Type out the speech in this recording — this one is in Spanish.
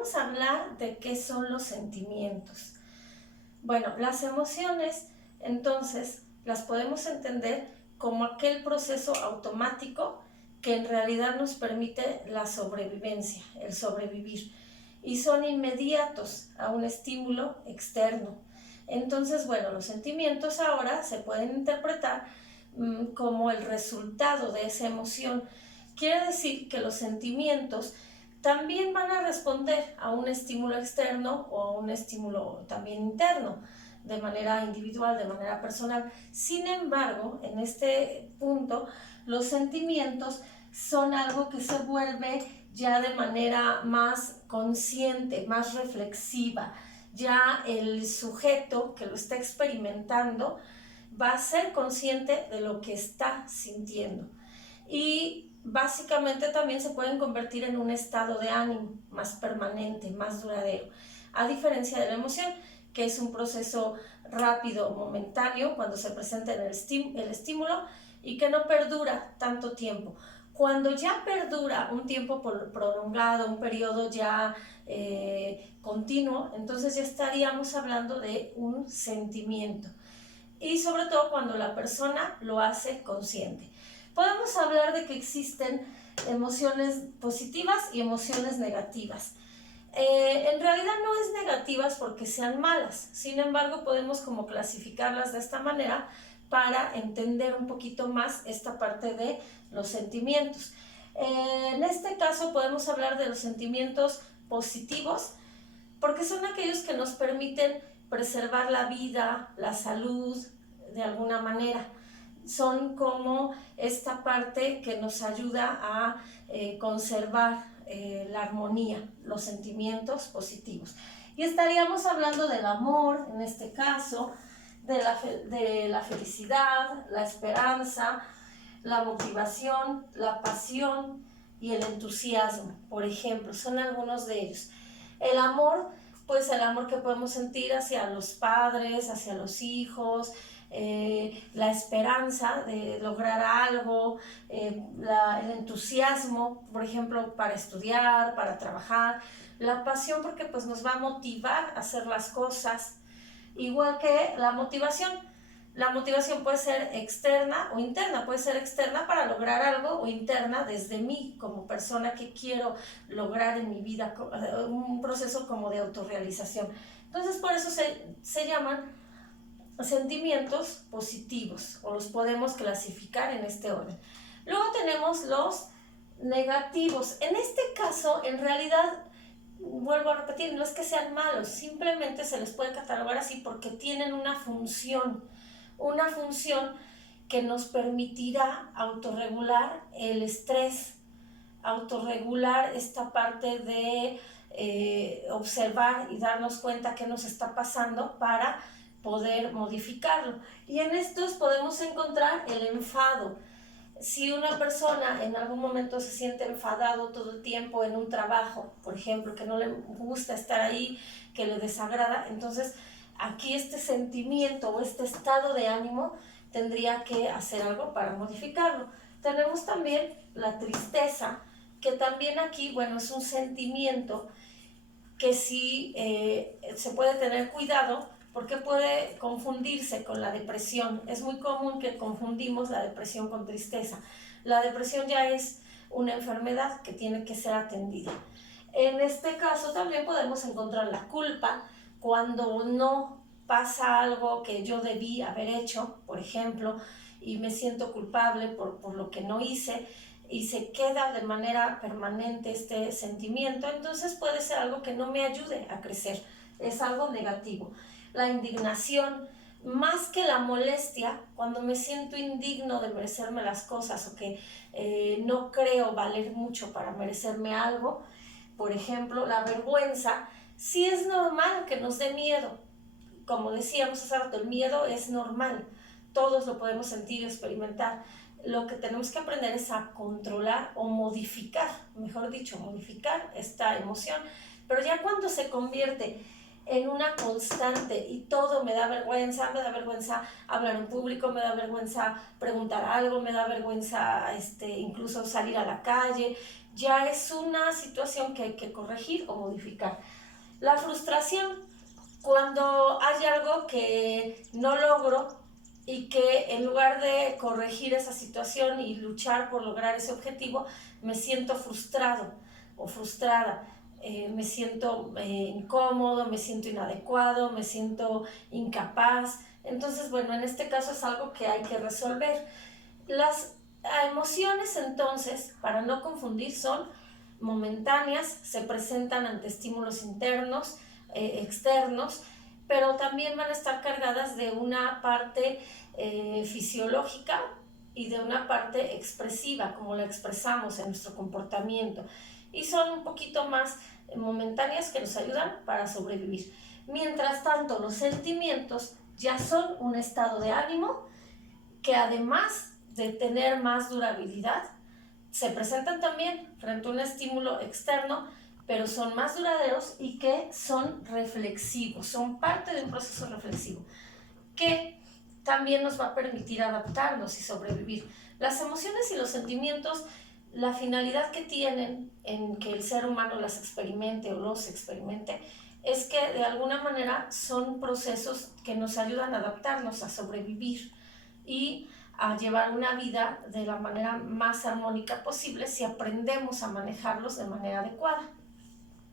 vamos a hablar de qué son los sentimientos. Bueno, las emociones, entonces, las podemos entender como aquel proceso automático que en realidad nos permite la sobrevivencia, el sobrevivir, y son inmediatos a un estímulo externo. Entonces, bueno, los sentimientos ahora se pueden interpretar como el resultado de esa emoción. Quiere decir que los sentimientos también van a responder a un estímulo externo o a un estímulo también interno, de manera individual, de manera personal. Sin embargo, en este punto, los sentimientos son algo que se vuelve ya de manera más consciente, más reflexiva. Ya el sujeto que lo está experimentando va a ser consciente de lo que está sintiendo. Y básicamente también se pueden convertir en un estado de ánimo más permanente, más duradero, a diferencia de la emoción, que es un proceso rápido, momentáneo, cuando se presenta en el estímulo y que no perdura tanto tiempo. Cuando ya perdura un tiempo prolongado, un periodo ya continuo, entonces ya estaríamos hablando de un sentimiento. Y sobre todo cuando la persona lo hace consciente. Podemos hablar de que existen emociones positivas y emociones negativas. En realidad no es negativas porque sean malas, sin embargo podemos como clasificarlas de esta manera para entender un poquito más esta parte de los sentimientos. En este caso podemos hablar de los sentimientos positivos porque son aquellos que nos permiten preservar la vida, la salud, de alguna manera. Son como esta parte que nos ayuda a conservar la armonía, los sentimientos positivos. Y estaríamos hablando del amor, en este caso, de la felicidad, la esperanza, la motivación, la pasión y el entusiasmo, por ejemplo, son algunos de ellos. El amor, pues el amor que podemos sentir hacia los padres, hacia los hijos, la esperanza de lograr algo, el entusiasmo, por ejemplo, para estudiar, para trabajar, la pasión porque pues nos va a motivar a hacer las cosas, igual que la motivación. La motivación puede ser externa o interna, puede ser externa para lograr algo o interna desde mí como persona que quiero lograr en mi vida, un proceso como de autorrealización. Entonces por eso se llaman sentimientos positivos o los podemos clasificar en este orden. Luego tenemos los negativos. En este caso, en realidad, vuelvo a repetir, no es que sean malos, simplemente se les puede catalogar así porque tienen una función que nos permitirá autorregular el estrés, autorregular esta parte de observar y darnos cuenta qué nos está pasando para poder modificarlo. Y en estos podemos encontrar el enfado. Si una persona en algún momento se siente enfadado todo el tiempo en un trabajo, por ejemplo, que no le gusta estar ahí, que le desagrada, entonces aquí este sentimiento o este estado de ánimo tendría que hacer algo para modificarlo. Tenemos también la tristeza, que también aquí, bueno, es un sentimiento que sí se puede tener cuidado porque puede confundirse con la depresión. Es muy común que confundimos la depresión con tristeza. La depresión ya es una enfermedad que tiene que ser atendida. En este caso también podemos encontrar la culpa cuando no pasa algo que yo debí haber hecho, por ejemplo, y me siento culpable por lo que no hice, y se queda de manera permanente este sentimiento, entonces puede ser algo que no me ayude a crecer, es algo negativo. La indignación, más que la molestia, cuando me siento indigno de merecerme las cosas o que no creo valer mucho para merecerme algo, por ejemplo, la vergüenza, sí es normal que nos dé miedo. Como decíamos hace rato, el miedo es normal, todos lo podemos sentir y experimentar. Lo que tenemos que aprender es a controlar o modificar, mejor dicho, modificar esta emoción. Pero ya cuando se convierte en una constante y todo me da vergüenza hablar en público, me da vergüenza preguntar algo, me da vergüenza incluso salir a la calle, ya es una situación que hay que corregir o modificar. La frustración, cuando hay algo que no logro y que en lugar de corregir esa situación y luchar por lograr ese objetivo, me siento frustrado o frustrada. Me siento incómodo, me siento inadecuado, me siento incapaz. Entonces, bueno, en este caso es algo que hay que resolver. Las emociones, entonces, para no confundir, son momentáneas, se presentan ante estímulos internos, externos, pero también van a estar cargadas de una parte fisiológica y de una parte expresiva, como la expresamos en nuestro comportamiento. Y son un poquito más momentáneas que nos ayudan para sobrevivir. Mientras tanto, los sentimientos ya son un estado de ánimo que además de tener más durabilidad, se presentan también frente a un estímulo externo, pero son más duraderos y que son reflexivos, son parte de un proceso reflexivo que también nos va a permitir adaptarnos y sobrevivir. Las emociones y los sentimientos, la finalidad que tienen en que el ser humano las experimente o los experimente, es que de alguna manera son procesos que nos ayudan a adaptarnos, a sobrevivir y a llevar una vida de la manera más armónica posible si aprendemos a manejarlos de manera adecuada.